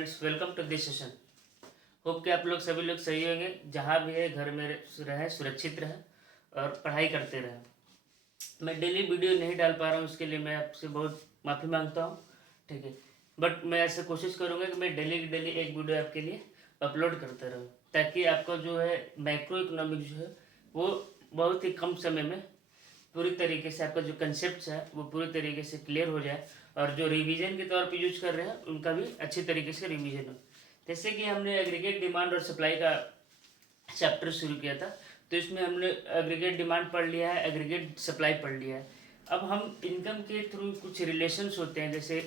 Friends, welcome to this session. Hope कि आप लोग सभी लोग सही होंगे, जहाँ भी है घर में रहें, सुरक्षित रहें और पढ़ाई करते रहें। मैं डेली वीडियो नहीं डाल पा रहा हूँ, उसके लिए मैं आपसे बहुत माफ़ी मांगता हूँ। ठीक है, बट मैं ऐसे कोशिश करूँगा कि मैं डेली डेली एक वीडियो आपके लिए अपलोड करता रहूँ, ताकि आपका जो है माइक्रो इकोनॉमिक जो है वो बहुत ही कम समय में पूरी तरीके से आपका जो कंसेप्ट है वो पूरी तरीके से क्लियर हो जाए, और जो रिवीजन के तौर पे यूज कर रहे हैं उनका भी अच्छी तरीके से रिवीजन हो। जैसे कि हमने एग्रीगेट डिमांड और सप्लाई का चैप्टर शुरू किया था, तो इसमें हमने एग्रीगेट डिमांड पढ़ लिया है, एग्रीगेट सप्लाई पढ़ लिया है। अब हम इनकम के थ्रू कुछ रिलेशंस होते हैं, जैसे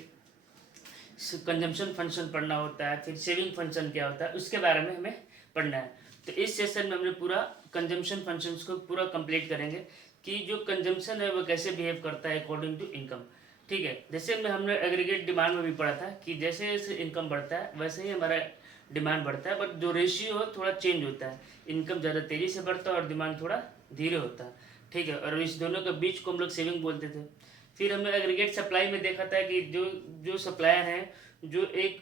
कंजम्पशन फंक्शन पढ़ना होता है, फिर सेविंग फंक्शन क्या होता है उसके बारे में हमें पढ़ना है। तो इस सेशन में हमने पूरा कंजम्पशन फंक्शंस को पूरा कंप्लीट करेंगे कि जो कंजम्पशन है वो कैसे बिहेव करता है अकॉर्डिंग टू इनकम। ठीक है, जैसे में हमने एग्रीगेट डिमांड में भी पढ़ा था कि जैसे जैसे इनकम बढ़ता है वैसे ही हमारा डिमांड बढ़ता है, बट जो रेशियो है थोड़ा चेंज होता है। इनकम ज़्यादा तेज़ी से बढ़ता है और डिमांड थोड़ा धीरे होता है। ठीक है, और इस दोनों के बीच को हम लोग सेविंग बोलते थे। फिर हमने एग्रीगेट सप्लाई में देखा था कि जो जो सप्लायर हैं, जो एक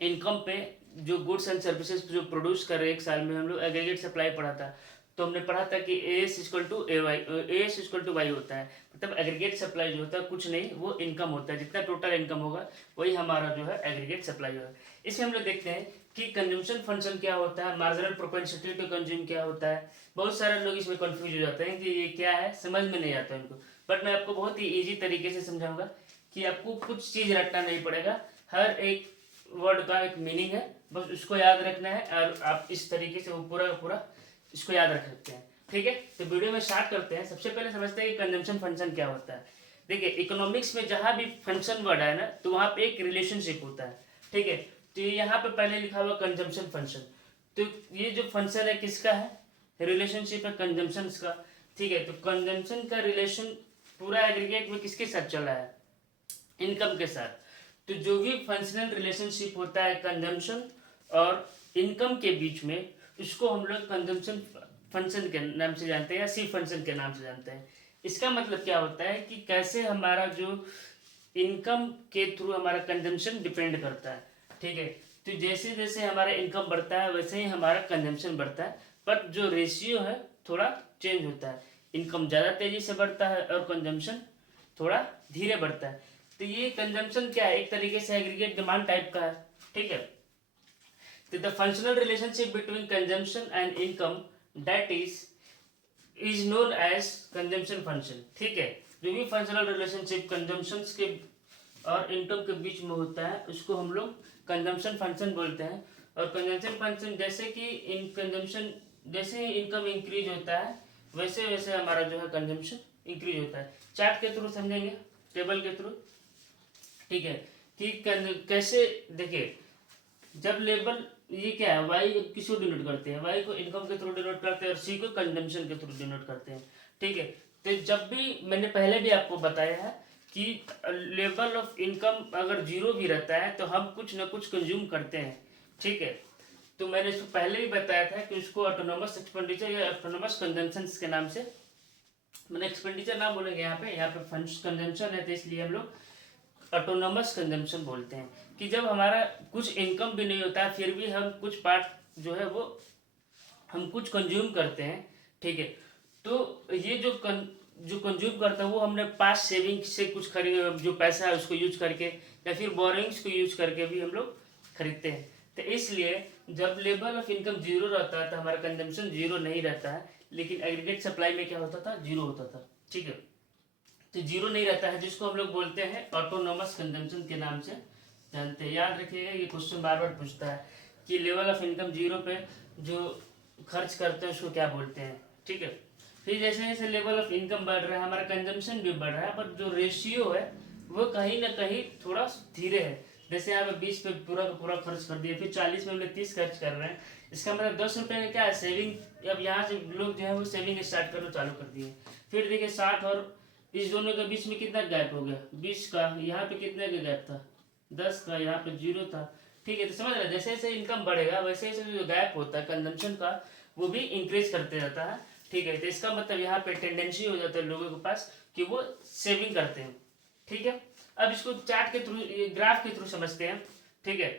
इनकम पे जो गुड्स एंड सर्विसेज जो प्रोड्यूस कर रहे हैं एक साल में, हम लोग एग्रीगेट सप्लाई पढ़ा था। तो हमने पढ़ा था कि S equal to A Y, S equal to Y होता है। मतलब एग्रीगेट सप्लाई जो होता है कुछ नहीं, वो इनकम होता है, जितना टोटल इनकम होगा वही हमारा जो है एग्रीगेट सप्लाई होगा। इसमें हम लोग देखते हैं कि कंजम्पशन फंक्शन क्या होता है, मार्जिनल प्रोपेंसिटी टू कंज्यूम क्या होता है। बहुत सारे लोग इसमें कंफ्यूज हो जाते हैं कि ये क्या है, समझ में नहीं आता उनको। बट मैं आपको बहुत ही ईजी तरीके से समझाऊंगा कि आपको कुछ चीज़ रटना नहीं पड़ेगा, हर एक वर्ड का एक मीनिंग है, बस उसको याद रखना है और आप इस तरीके से वो पूरा पूरा इसको याद रख सकते हैं। ठीक है, तो वीडियो में स्टार्ट करते हैं। सबसे पहले समझते हैं कि कंजम्पशन फंक्शन क्या होता है। देखिए, इकोनॉमिक्स में जहाँ भी फंक्शन वर्ड है ना, तो वहाँ पे एक रिलेशनशिप होता है। ठीक है, तो यहाँ पे पहले लिखा हुआ कंजम्पशन फंक्शन, तो ये जो फंक्शन है किसका है, रिलेशनशिप है कंजम्पशन का। ठीक है, तो कंजम्पशन का रिलेशन पूरा एग्रीगेट में किसके साथ चल रहा है, इनकम के साथ। तो जो भी फंक्शनल रिलेशनशिप होता है कंजम्पशन और इनकम के बीच में, उसको हम लोग कंजम्पशन फंक्शन के नाम से जानते हैं या सी फंक्शन के नाम से जानते हैं। इसका मतलब क्या होता है कि कैसे हमारा जो इनकम के थ्रू हमारा कंजम्पशन डिपेंड करता है। ठीक है, तो जैसे जैसे हमारा इनकम बढ़ता है वैसे ही हमारा कंजम्पशन बढ़ता है, पर जो रेशियो है थोड़ा चेंज होता है। इनकम ज़्यादा तेज़ी से बढ़ता है और कंजम्पशन थोड़ा धीरे बढ़ता है। तो ये कंजम्पशन क्या है, एक तरीके से एग्रीगेट डिमांड टाइप का है। ठीक है, तो the functional relationship between consumption and income that is known as consumption function. ठीक है, जो भी फंक्शनल रिलेशनशिप कंजम्पशन के और इनकम के बीच में होता है उसको हम लोग कंजम्पशन फंक्शन बोलते हैं। और कंजम्पशन फंक्शन जैसे कि इन कंजम्पशन, जैसे ही इनकम इंक्रीज होता है वैसे वैसे हमारा जो है कंजम्पशन इंक्रीज होता है। चार्ट के थ्रू समझेंगे, टेबल के थ्रू। ठीक है, कि कैसे, देखिए जब लेबल ये क्या है, वाई किसको डिनोट करते हैं, वाई को इनकम के थ्रू डिनोट करते हैं और सी को कंजम्पशन के थ्रू डिनोट करते हैं। ठीक है, तो जब भी मैंने पहले भी आपको बताया है कि लेवल ऑफ इनकम अगर जीरो भी रहता है तो हम कुछ ना कुछ कंज्यूम करते हैं। ठीक है, तो मैंने इसको पहले भी बताया था कि उसको ऑटोनोमस एक्सपेंडिचर या ऑटोनोमस कंजम्पशन के नाम से, मैंने एक्सपेंडिचर ना बोलेंगे यहाँ पे फंड्स कंजम्पशन है, तो इसलिए हम लोग ऑटोनोमस कंजम्पशन बोलते हैं। कि जब हमारा कुछ इनकम भी नहीं होता फिर भी हम कुछ पार्ट जो है वो हम कुछ कंज्यूम करते हैं। ठीक है, तो ये जो कंज्यूम करता है वो हमने पास सेविंग से कुछ खरीद, जो पैसा है उसको यूज करके या फिर बोरिंग्स को यूज करके भी हम लोग खरीदते हैं। तो इसलिए जब लेवल ऑफ इनकम जीरो रहता है तो हमारा कंजम्पशन जीरो नहीं रहता है, लेकिन एग्रीगेट सप्लाई में क्या होता था, जीरो होता था। ठीक है, तो जीरो नहीं रहता है, जिसको हम लोग बोलते हैं ऑटोनोमस कंजम्पशन के नाम से जानते हैं। याद रखिएगा, ये क्वेश्चन बार बार पूछता है कि लेवल ऑफ इनकम जीरो पे जो खर्च करते हैं उसको क्या बोलते हैं। ठीक है, फिर जैसे जैसे लेवल ऑफ इनकम बढ़ रहा है हमारा कंजम्पशन भी बढ़ रहा है, बट जो रेशियो है वो कहीं ना कहीं थोड़ा धीरे है। जैसे यहाँ पे 20 पे पूरा का पूरा खर्च कर दिया, फिर 40 में हम लोग 30 खर्च कर रहे हैं। इसका मतलब 10 रुपये में क्या है, सेविंग। अब यहाँ से लोग जो है वो सेविंग स्टार्ट करना चालू कर दिए। फिर देखिए 60 और इस दोनों के बीच में कितना गैप हो गया, 20 का। यहाँ पे कितने का गैप था, 10 का। यहाँ पे 0 था। ठीक है, तो समझ रहे, जैसे जैसे इनकम बढ़ेगा वैसे वैसे जो गैप होता है कंजम्पशन का वो भी इंक्रीज करते रहता है। ठीक है, तो इसका मतलब यहाँ पे टेंडेंसी हो जाता है लोगों के पास कि वो सेविंग करते हैं। ठीक है, अब इसको चार्ट के थ्रू, ग्राफ के थ्रू समझते हैं। ठीक है,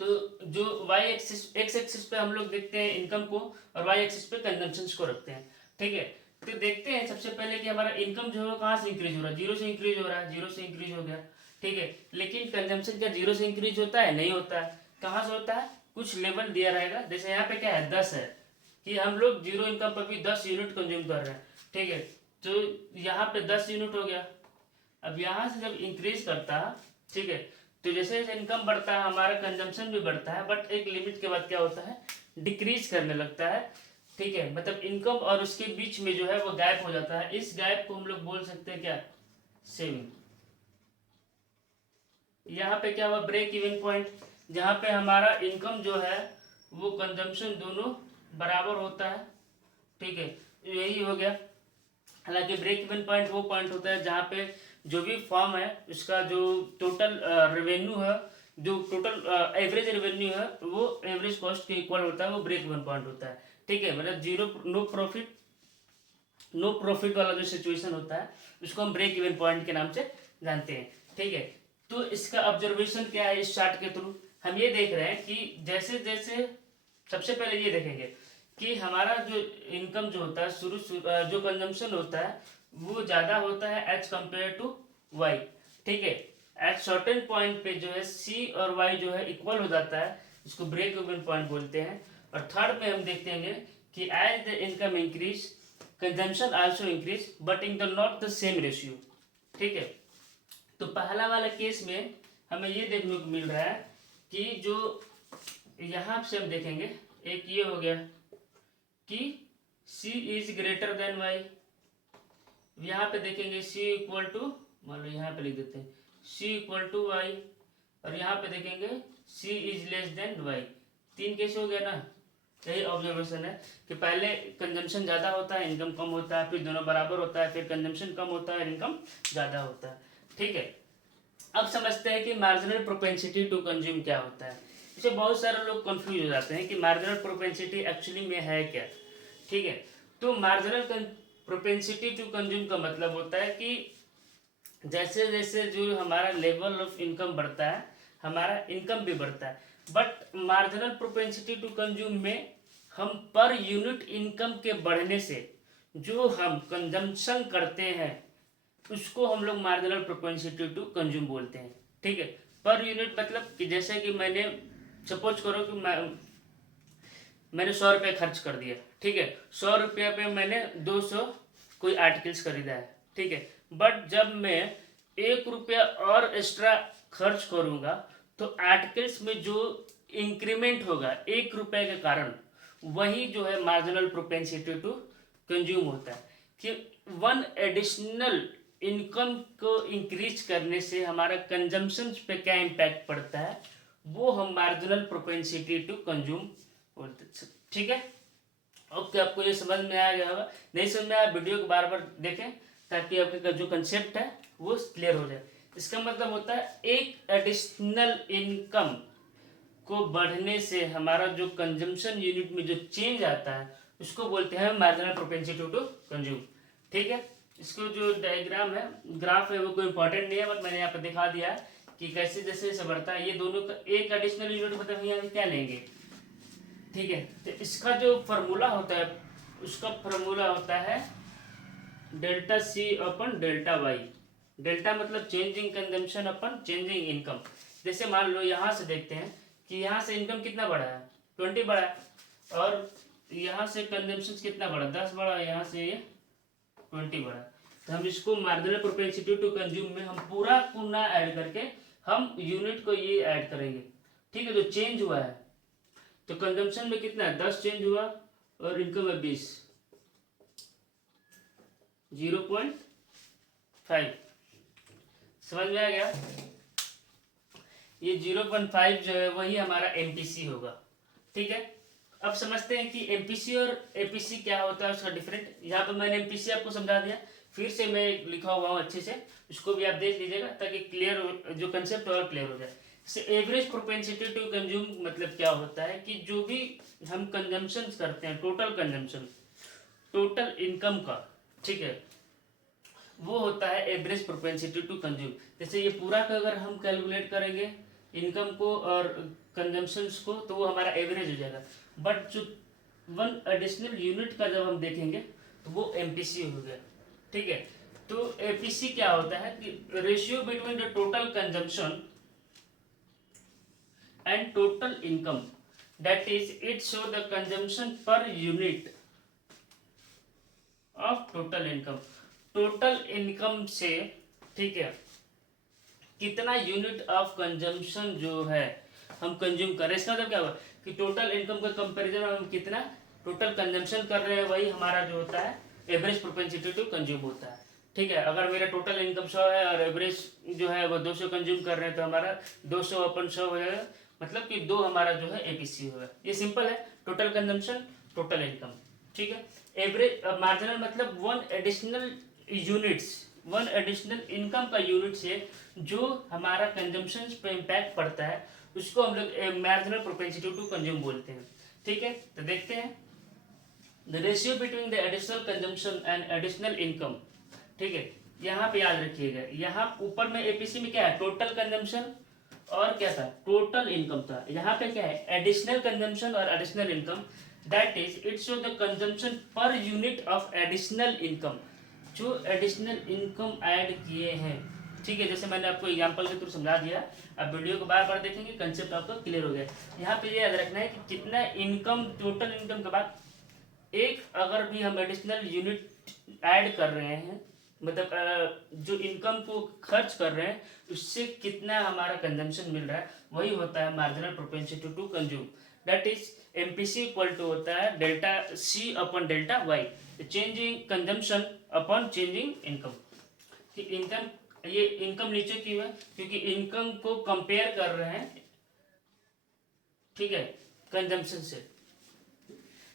तो जो वाई एक्सिस एक्स एक्सिस पे हम लोग देखते हैं इनकम को और वाई एक्सिस पे कंजम्पशन को रखते हैं। ठीक है, तो देखते हैं सबसे पहले कि हमारा इनकम जो है कहाँ से इंक्रीज हो रहा है, जीरो से इंक्रीज हो रहा है, जीरो से इंक्रीज हो गया। ठीक है, लेकिन कंजम्पशन क्या जीरो से इंक्रीज होता है? नहीं होता है। कहाँ से होता है? कुछ लेवल दिया रहेगा, जैसे यहाँ पे क्या है 10 है कि हम लोग जीरो इनकम पर भी 10 यूनिट कंज्यूम कर रहे हैं। ठीक है, तो यहाँ पे 10 यूनिट हो गया। अब यहाँ से जब इंक्रीज करता है, ठीक है, तो जैसे जैसे इनकम बढ़ता है हमारा कंजम्पशन भी बढ़ता है, बट एक लिमिट के बाद क्या होता है, डिक्रीज करने लगता है। ठीक है, मतलब इनकम और उसके बीच में जो है वो गैप हो जाता है। इस गैप को हम लोग बोल सकते हैं क्या, सेविंग। यहाँ पे क्या हुआ, ब्रेक इवन पॉइंट, जहाँ पे हमारा इनकम जो है वो कंजम्पशन दोनों बराबर होता है। ठीक है, यही हो गया। हालांकि ब्रेक इवन पॉइंट वो पॉइंट होता है जहाँ पे जो भी फॉर्म है उसका जो टोटल रेवेन्यू है, जो टोटल एवरेज रेवेन्यू है वो एवरेज कॉस्ट के इक्वल होता है, वो ब्रेक इवन पॉइंट होता है। ठीक है, मतलब जीरो नो प्रॉफिट वाला जो सिचुएशन होता है उसको हम ब्रेक इवन पॉइंट के नाम से जानते हैं। ठीक है, तो इसका ऑब्जर्वेशन क्या है, इस चार्ट के थ्रू हम ये देख रहे हैं कि जैसे जैसे सबसे पहले ये देखेंगे कि हमारा जो इनकम जो होता है जो कंजम्पशन होता है वो ज़्यादा होता है एज कम्पेयर टू वाई। ठीक है, एट सर्टेन पॉइंट पे जो है सी और वाई जो है इक्वल हो जाता है, इसको ब्रेक इवन पॉइंट बोलते हैं। और थर्ड पे हम देखते हैं कि as the income increase consumption also increase but in the not the same ratio. ठीक है, तो पहला वाला केस में हमें ये देखने को मिल रहा है कि जो यहाँ से हम देखेंगे, एक ये हो गया कि c is greater than y। यहाँ पे देखेंगे c इक्वल टू, मान लो यहाँ पे लिख देते हैं c इक्वल टू वाई, और यहाँ पे देखेंगे c is less than y। तीन केस हो गया ना। यही ऑब्जर्वेशन है कि पहले कंजम्पशन ज़्यादा होता है, इनकम कम होता है, फिर दोनों बराबर होता है, फिर कंजम्पशन कम होता है, इनकम ज़्यादा होता है। ठीक है, अब समझते हैं कि मार्जिनल प्रोपेंसिटी टू कंज्यूम क्या होता है। इसे बहुत सारे लोग कंफ्यूज हो जाते हैं कि मार्जिनल प्रोपेंसिटी एक्चुअली में है क्या। ठीक है, तो मार्जिनल प्रोपेंसिटी टू कंज्यूम का मतलब होता है कि जैसे जैसे जो हमारा लेवल ऑफ इनकम बढ़ता है हमारा इनकम भी बढ़ता है, but marginal propensity to consume में हम पर यूनिट इनकम के बढ़ने से जो हम कंजम्पशन करते हैं उसको हम लोग मार्जिनल प्रोपेंसिटी टू कंज्यूम बोलते हैं। ठीक है, पर यूनिट मतलब कि जैसे कि मैंने सपोज करो कि मैंने 100 रुपये खर्च कर दिया। ठीक है, 100 रुपये पे मैंने 200 कोई आर्टिकल्स खरीदा है। ठीक है, बट जब मैं 1 रुपया और एक्स्ट्रा खर्च करूँगा तो आर्टिकल्स में जो इंक्रीमेंट होगा 1 रुपये के कारण, वही जो है मार्जिनल प्रोपेंसिटी टू कंज्यूम होता है। कि वन एडिशनल इनकम को इंक्रीज करने से हमारा कंजम्पशन पे क्या इम्पैक्ट पड़ता है, वो हम मार्जिनल प्रोपेंसिटी टू कंज्यूम बोलते। ठीक है, ओके, आपको ये समझ में आ गया होगा। नहीं समझ में आया वीडियो को बार बार देखें ताकि आपका जो कंसेप्ट है वो क्लियर हो जाए। इसका मतलब होता है एक एडिशनल इनकम को बढ़ने से हमारा जो कंजम्पशन यूनिट में जो चेंज आता है उसको बोलते हैं मार्जिनल प्रोपेंसिटी टू कंज्यूम। ठीक है, इसको जो डायग्राम है, ग्राफ है, वो कोई इंपॉर्टेंट नहीं है, बट मैंने यहाँ पे दिखा दिया है कि कैसे जैसे जैसे बढ़ता है ये दोनों का एक एडिशनल यूनिट मतलब यहाँ क्या लेंगे। ठीक है, तो इसका जो फार्मूला होता है उसका फार्मूला होता है डेल्टा सी अपन डेल्टा वाई। डेल्टा मतलब चेंजिंग कंजम्पशन अपन चेंजिंग इनकम। जैसे मान लो यहाँ से देखते हैं कि यहाँ से इनकम कितना बढ़ा है, 20 बढ़ा है, और यहाँ से कंजम्पशन कितना बढ़ा, 10 बढ़ा, यहाँ से ये 20 बढ़ा। तो हम इसको मार्जिनल प्रोपेंसिटी टू कंज्यूम में हम पूरा पुनः ऐड करके हम यूनिट को ये ऐड करेंगे। ठीक है, जो चेंज हुआ है तो कंजम्पशन में कितना है, 10 चेंज हुआ और इनकम है 20, 0.5। समझ में आ गया। ये 0.5 जो है वही हमारा एमपीसी होगा। ठीक है, अब समझते हैं कि एमपीसी और एपीसी क्या होता है, उसका डिफरेंट। यहाँ पर मैंने एमपीसी आपको समझा दिया, फिर से मैं लिखा हुआ हूँ अच्छे से, उसको भी आप देख लीजिएगा ताकि क्लियर जो कंसेप्ट और क्लियर हो जाए। एवरेज प्रोपेंसिटी टू कंज्यूम मतलब क्या होता है कि जो भी हम कंजम्पशन करते हैं, टोटल कंजम्पशन, टोटल इनकम का, ठीक है, वो होता है एवरेज प्रोपेंसिटी टू कंज्यूम। जैसे ये पूरा का अगर हम कैलकुलेट करेंगे इनकम को और कंजम्पशंस को, तो वो हमारा एवरेज हो जाएगा। बट जो वन एडिशनल यूनिट का जब हम देखेंगे तो वो एमपीसी हो गया, ठीक है। तो एपीसी क्या होता है कि ratio between the total consumption and total income, that is it show the consumption per unit of total income. Total income से, ठीक है, कितना यूनिट ऑफ कंजम्पशन जो है हम कंज्यूम कर रहे हैं, इसका मतलब क्या हुआ कि टोटल इनकम के कंपैरिजन में हम कितना टोटल कंजम्पशन कर रहे हैं, वही हमारा जो होता है एवरेज प्रोपेंसिटी टू कंज्यूम होता है, ठीक है। अगर मेरा टोटल इनकम 100 है और एवरेज जो है वो 200 कंज्यूम कर रहे हैं, तो हमारा 200 अपन 100 हो जाएगा, मतलब कि 2 हमारा जो है एपीसी होगा। ये सिंपल है, टोटल कंजम्पशन टोटल इनकम, ठीक है। एवरेज मार्जिनल मतलब one additional units, one additional income का यूनिट से जो हमारा कंजम्पशन पे इम्पैक्ट पड़ता है उसको हम लोग मार्जिनल प्रोपेंसिटी टू कंज्यूम बोलते हैं, ठीक है। तो देखते हैं the ratio between the additional consumption and additional income, ठीक है। यहाँ पे याद रखिएगा, यहाँ ऊपर में एपीसी में क्या है, टोटल कंजम्पशन और क्या था, टोटल इनकम था। यहाँ पे क्या है, एडिशनल कंजम्पशन और additional income, that is it show the consumption per unit of additional income, जो एडिशनल इनकम ऐड किए हैं, ठीक है। जैसे मैंने आपको एग्जांपल के थ्रू समझा दिया, अब वीडियो को बार बार देखेंगे, कंसेप्ट आपको क्लियर हो गया। यहाँ पे ये याद रखना है कि कितना इनकम, टोटल इनकम के बाद एक अगर भी हम एडिशनल यूनिट ऐड कर रहे हैं, मतलब जो इनकम को खर्च कर रहे हैं उससे कितना हमारा कंजम्पशन मिल रहा है, वही होता है marginal propensity to consume, that is MPC equal to होता है delta C upon delta Y, changing consumption upon changing income. कि इनकम, ये इनकम नीचे क्यों है, क्योंकि इनकम को कंपेयर कर रहे हैं, ठीक है, कंजम्पशन से,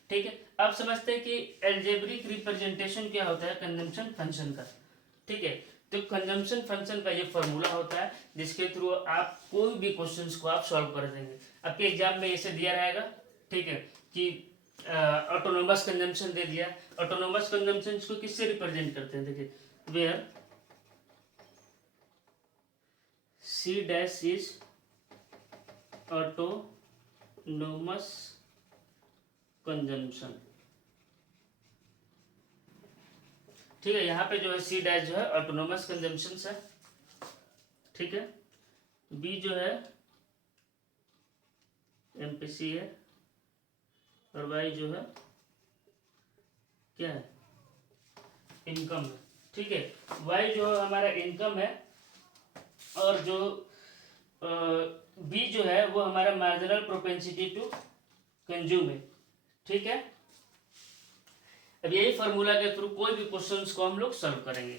ठीक है। अब समझते हैं कि एल्जेब्रिक रिप्रेजेंटेशन क्या होता है कंजम्पशन फंक्शन का, ठीक है। तो कंजम्पशन फंक्शन का ये फॉर्मूला होता है जिसके थ्रू आप कोई भी क्वेश्चंस को आप सॉल्व कर देंगे। आपके एग्जाम में ऐसे दिया रहेगा, ठीक है, कि ऑटोनोमस कंजम्पशन दे दिया। ऑटोनोमस कंजम्पशन को किससे रिप्रेजेंट करते हैं, देखिए, where C dash is autonomous consumption, ठीक है। यहाँ पे जो है सी डैश जो है ऑटोनोमस कंजम्पशन है, ठीक है। बी जो है एमपीसी है और वाई जो है क्या है, इनकम है, ठीक है। वाई जो है हमारा इनकम है और जो बी जो है वो हमारा मार्जिनल प्रोपेंसिटी टू कंज्यूम है, ठीक है। अब यही फार्मूला के थ्रू कोई भी क्वेश्चंस को हम लोग सॉल्व करेंगे,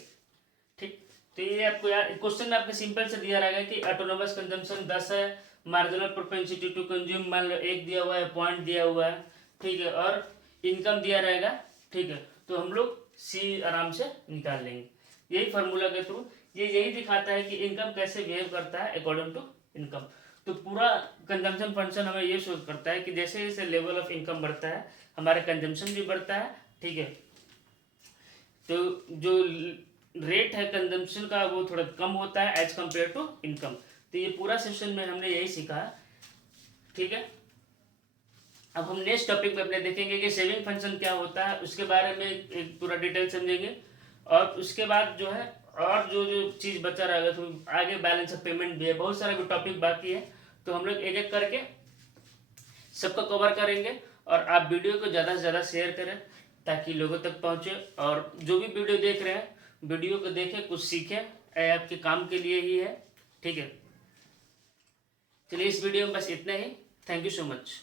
ठीक। तो ये आपको यार क्वेश्चन आपके सिंपल से दिया रहेगा कि ऑटोनोमस कंजम्पशन 10 है, मार्जिनल प्रोपेंसिटी टू कंज्यूम मान लो 1 दिया हुआ है, पॉइंट दिया हुआ है, ठीक है, और इनकम दिया रहेगा, ठीक है। तो हम लोग सी आराम से निकाल लेंगे यही फार्मूला के थ्रू। ये यही दिखाता है कि इनकम कैसे बिहेव करता है अकॉर्डिंग टू इनकम। तो पूरा कंजम्पशन फंक्शन हमें ये शो करता है कि जैसे जैसे लेवल ऑफ इनकम बढ़ता है हमारा कंजम्पशन भी बढ़ता है, ठीक है। तो जो रेट है कंजम्पशन का वो थोड़ा कम होता है एज कंपेयर टू इनकम। तो ये पूरा सेशन में हमने यही सीखा, ठीक है। अब हम नेक्स्ट टॉपिक में अपने देखेंगे कि सेविंग फंक्शन क्या होता है, उसके बारे में एक पूरा डिटेल समझेंगे। और उसके बाद जो है और जो जो चीज़ बचा रहेगा तो आगे बैलेंस ऑफ पेमेंट भी है, बहुत सारा भी टॉपिक बाकी है। तो हम लोग एक एक करके सबको कवर करेंगे और आप वीडियो को ज़्यादा से ज़्यादा शेयर करें ताकि लोगों तक पहुँचे। और जो भी वीडियो देख रहे हैं वीडियो को देखें, कुछ सीखें, आपके काम के लिए ही है, ठीक है। चलिए इस वीडियो में बस इतना ही। Thank you so much.